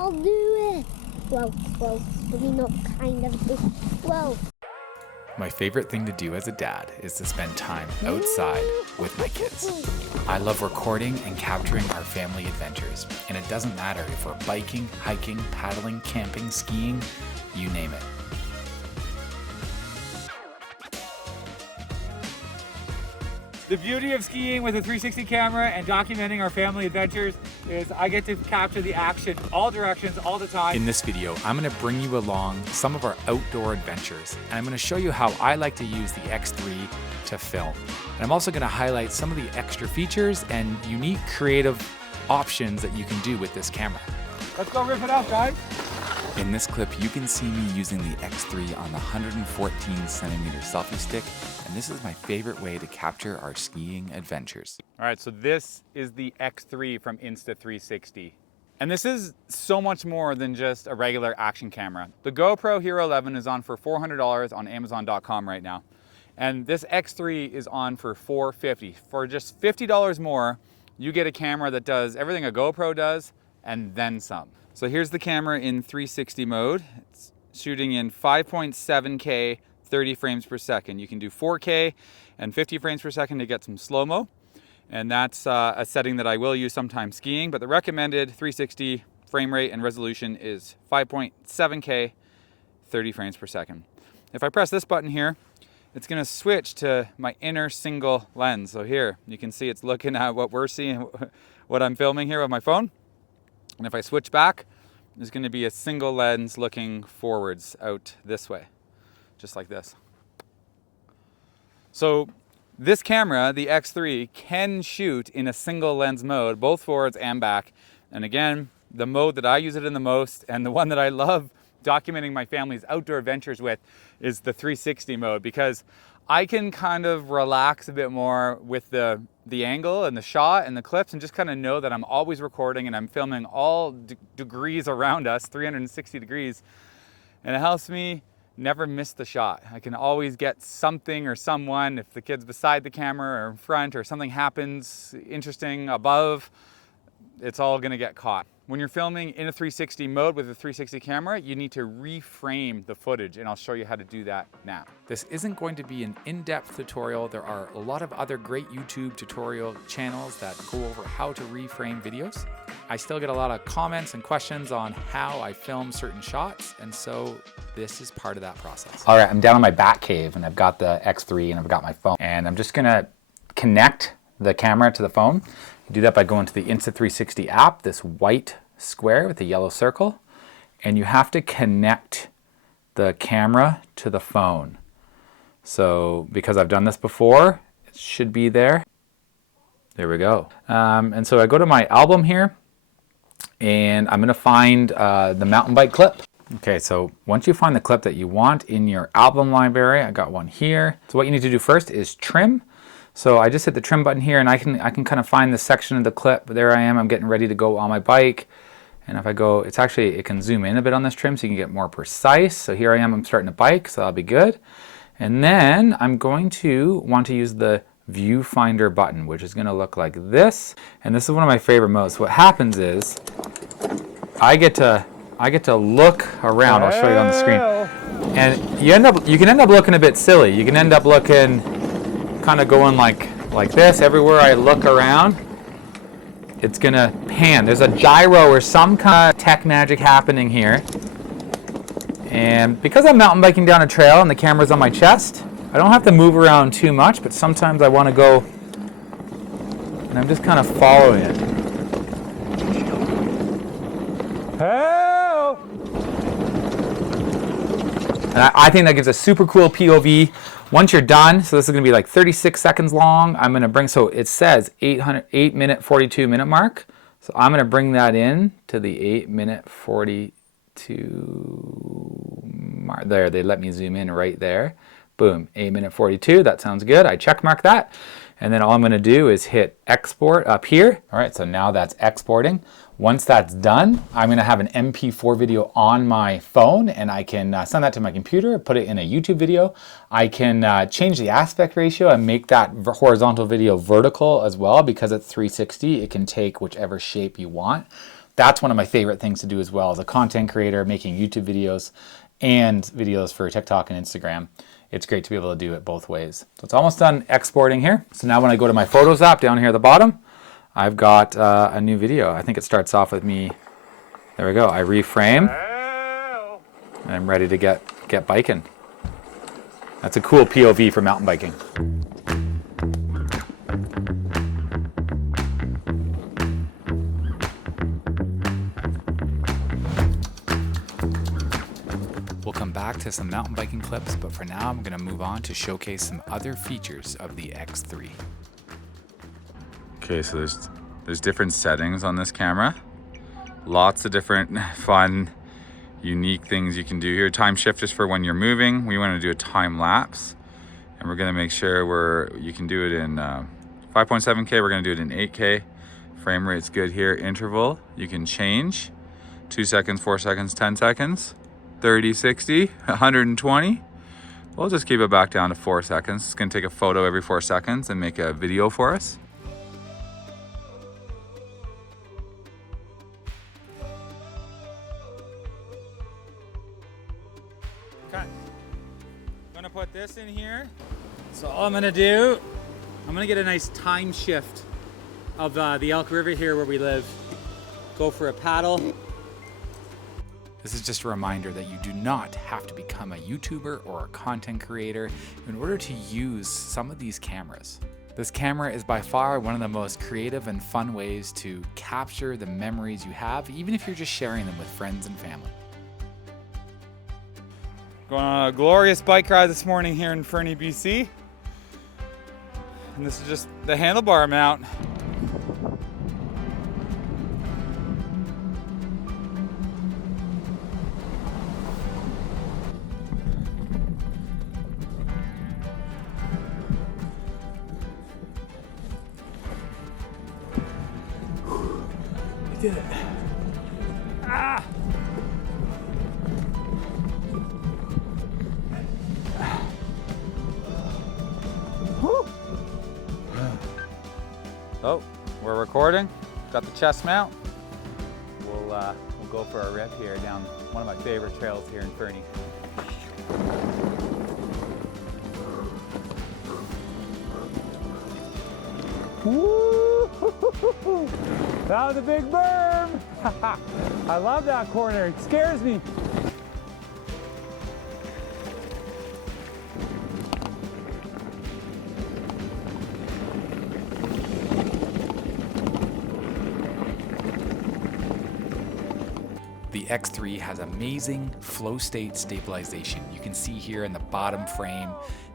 I'll do it. Well, maybe not kind of. Well. My favorite thing to do as a dad is to spend time outside with my kids. I love recording and capturing our family adventures, and it doesn't matter if we're biking, hiking, paddling, camping, skiing, you name it. The beauty of skiing with a 360 camera and documenting our family adventures is I get to capture the action all directions, all the time. In this video, I'm gonna bring you along some of our outdoor adventures, and I'm gonna show you how I like to use the X3 to film. And I'm also gonna highlight some of the extra features and unique creative options that you can do with this camera. Let's go rip it up, guys. In this clip, you can see me using the X3 on the 114cm selfie stick, and this is my favorite way to capture our skiing adventures. All right, so this is the X3 from Insta360. And this is so much more than just a regular action camera. The GoPro Hero 11 is on for $400 on Amazon.com right now. And this X3 is on for $450. For just $50 more, you get a camera that does everything a GoPro does and then some. So here's the camera in 360 mode. It's shooting in 5.7K, 30 frames per second. You can do 4K and 50 frames per second to get some slow-mo. And that's a setting that I will use sometimes skiing, but the recommended 360 frame rate and resolution is 5.7K, 30 frames per second. If I press this button here, it's gonna switch to my inner single lens. So here, you can see it's looking at what we're seeing, what I'm filming here with my phone. And if I switch back, there's gonna be a single lens looking forwards out this way, just like this. So this camera, the X3, can shoot in a single lens mode, both forwards and back. And again, the mode that I use it in the most, and the one that I love documenting my family's outdoor adventures with, is the 360 mode, because I can kind of relax a bit more with the angle and the shot and the clips, and just kind of know that I'm always recording and I'm filming all degrees around us, 360 degrees. And it helps me never miss the shot. I can always get something or someone, if the kid's beside the camera or in front or something happens interesting above, it's all gonna get caught. When you're filming in a 360 mode with a 360 camera, you need to reframe the footage, and I'll show you how to do that now. This isn't going to be an in-depth tutorial. There are a lot of other great YouTube tutorial channels that go over how to reframe videos. I still get a lot of comments and questions on how I film certain shots, and so this is part of that process. All right, I'm down in my bat cave, and I've got the X3 and I've got my phone, and I'm just gonna connect the camera to the phone. You do that by going to the Insta360 app, this white square with the yellow circle, and you have to connect the camera to the phone. So because I've done this before, it should be there. There we go. And so I go to my album here, and I'm gonna find the mountain bike clip. Okay, so once you find the clip that you want in your album library, I got one here. So what you need to do first is trim. So I just hit the trim button here, and I can kind of find the section of the clip. There I am, I'm getting ready to go on my bike. And if I go, it can zoom in a bit on this trim so you can get more precise. So here I am, I'm starting to bike, so that'll be good. And then I'm going to want to use the viewfinder button, which is gonna look like this. And this is one of my favorite modes. What happens is, I get to look around. I'll show you on the screen. And you can end up looking a bit silly. You can end up looking, kind of going like this. Everywhere I look around, it's gonna pan. There's a gyro or some kind of tech magic happening here. And because I'm mountain biking down a trail and the camera's on my chest, I don't have to move around too much, but sometimes I want to go, and I'm just kind of following it. Help! And I think that gives a super cool POV. Once you're done, so this is gonna be like 36 seconds long, I'm gonna bring, so it says 8 minute, 42 minute mark. So I'm gonna bring that in to the 8 minute, 42 mark. There, they let me zoom in right there. Boom, 8 minute 42, that sounds good. I check mark that. And then all I'm gonna do is hit export up here. All right, so now that's exporting. Once that's done, I'm gonna have an MP4 video on my phone, and I can send that to my computer, put it in a YouTube video. I can change the aspect ratio and make that horizontal video vertical as well. Because it's 360, it can take whichever shape you want. That's one of my favorite things to do as well as a content creator making YouTube videos and videos for TikTok and Instagram. It's great to be able to do it both ways. So it's almost done exporting here. So now when I go to my Photos app down here at the bottom, I've got a new video. I think it starts off with me. There we go. I reframe and I'm ready to get biking. That's a cool POV for mountain biking. We'll come back to some mountain biking clips, but for now I'm gonna move on to showcase some other features of the X3. Okay, so there's different settings on this camera. Lots of different fun, unique things you can do here. Time shift is for when you're moving. We want to do a time lapse, and we're going to make sure you can do it in 5.7K. We're going to do it in 8K. Frame rate's good here. Interval, you can change 2 seconds, 4 seconds, 10 seconds, 30, 60, 120. We'll just keep it back down to 4 seconds. It's going to take a photo every 4 seconds and make a video for us. Okay, I'm gonna put this in here. So all I'm gonna do, I'm gonna get a nice time shift of the Elk River here where we live. Go for a paddle. This is just a reminder that you do not have to become a YouTuber or a content creator in order to use some of these cameras. This camera is by far one of the most creative and fun ways to capture the memories you have, even if you're just sharing them with friends and family. Going on a glorious bike ride this morning here in Fernie, BC. And this is just the handlebar mount. We did it. Ah! Oh, we're recording. Got the chest mount. We'll go for a rip here down one of my favorite trails here in Fernie. Woo! That was a big berm. I love that corner. It scares me. The X3 has amazing flow state stabilization. You can see here in the bottom frame,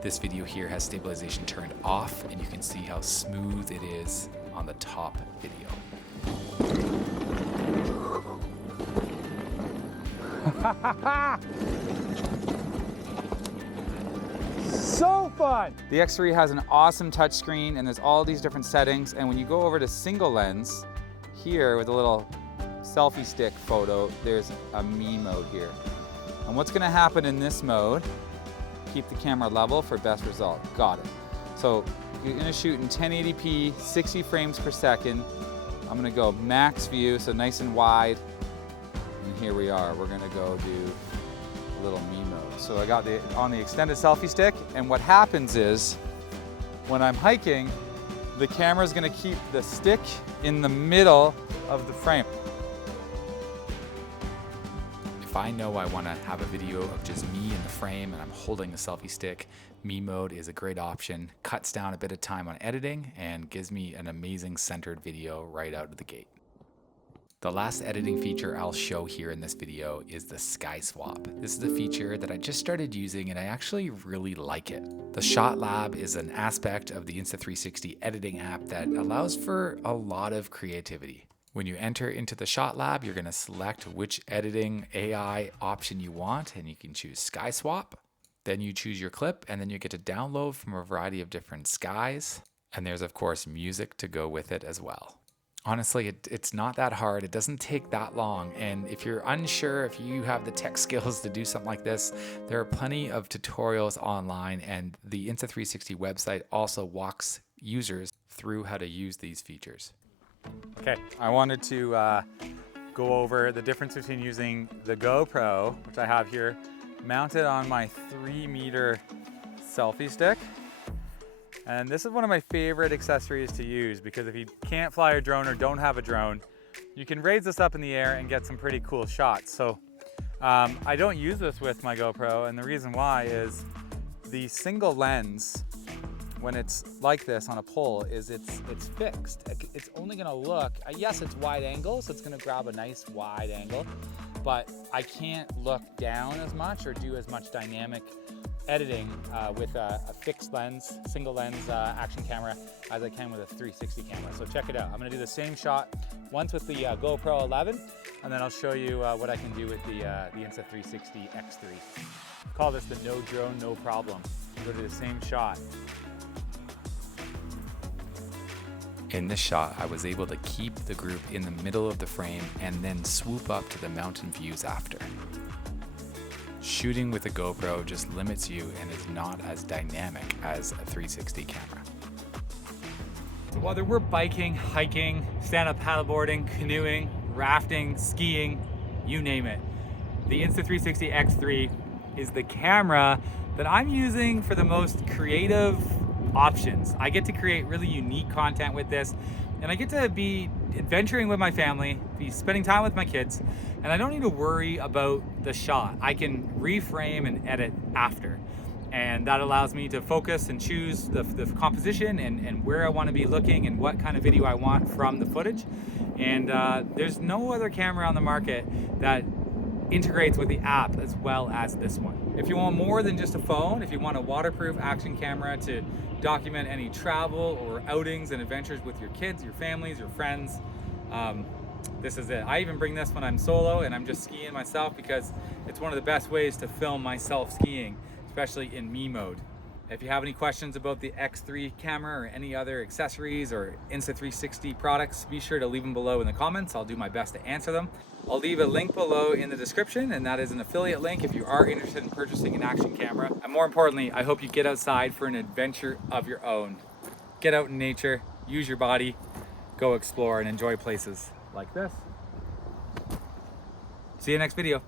this video here has stabilization turned off, and you can see how smooth it is on the top video. So fun! The X3 has an awesome touchscreen, and there's all these different settings, and when you go over to single lens, here with a little selfie stick photo, there's a me mode here. And what's gonna happen in this mode, keep the camera level for best result. Got it. So you're gonna shoot in 1080p, 60 frames per second. I'm gonna go max view, so nice and wide. And here we are. We're gonna go do a little me mode. So I got on the extended selfie stick, and what happens is, when I'm hiking, the camera's gonna keep the stick in the middle of the frame. If I know I want to have a video of just me in the frame and I'm holding the selfie stick, me mode is a great option. Cuts down a bit of time on editing and gives me an amazing centered video right out of the gate. The last editing feature I'll show here in this video is the sky swap. This is a feature that I just started using and I actually really like it. The Shotlab is an aspect of the Insta360 editing app that allows for a lot of creativity. When you enter into the Shotlab, you're going to select which editing AI option you want, and you can choose Sky Swap. Then you choose your clip, and then you get to download from a variety of different skies. And there's, of course, music to go with it as well. Honestly, it's not that hard. It doesn't take that long. And if you're unsure if you have the tech skills to do something like this, there are plenty of tutorials online, and the Insta360 website also walks users through how to use these features. Okay, I wanted to go over the difference between using the GoPro, which I have here, mounted on my 3-meter selfie stick. And this is one of my favorite accessories to use because if you can't fly a drone or don't have a drone, you can raise this up in the air and get some pretty cool shots. So I don't use this with my GoPro, and the reason why is the single lens, when it's like this on a pole, is it's fixed. It's only gonna look, yes, it's wide angle, so it's gonna grab a nice wide angle, but I can't look down as much or do as much dynamic editing with a fixed lens, single lens action camera as I can with a 360 camera. So check it out. I'm gonna do the same shot once with the GoPro 11, and then I'll show you what I can do with the Insta360 X3. Call this the no drone, no problem. Go to the same shot. In this shot, I was able to keep the group in the middle of the frame and then swoop up to the mountain views after. Shooting with a GoPro just limits you and is not as dynamic as a 360 camera. So whether we're biking, hiking, stand-up paddleboarding, canoeing, rafting, skiing, you name it, the Insta360 X3 is the camera that I'm using for the most creative options. I get to create really unique content with this, and I get to be adventuring with my family, be spending time with my kids, and I don't need to worry about the shot. I can reframe and edit after, and that allows me to focus and choose the composition and where I want to be looking and what kind of video I want from the footage. And there's no other camera on the market that integrates with the app as well as this one. If you want more than just a phone, if you want a waterproof action camera to document any travel or outings and adventures with your kids, your families, your friends, this is it. I even bring this when I'm solo and I'm just skiing myself because it's one of the best ways to film myself skiing, especially in me mode. If you have any questions about the X3 camera or any other accessories or Insta360 products, be sure to leave them below in the comments. I'll do my best to answer them. I'll leave a link below in the description, and that is an affiliate link if you are interested in purchasing an action camera. And more importantly, I hope you get outside for an adventure of your own. Get out in nature, use your body, go explore and enjoy places like this. See you next video.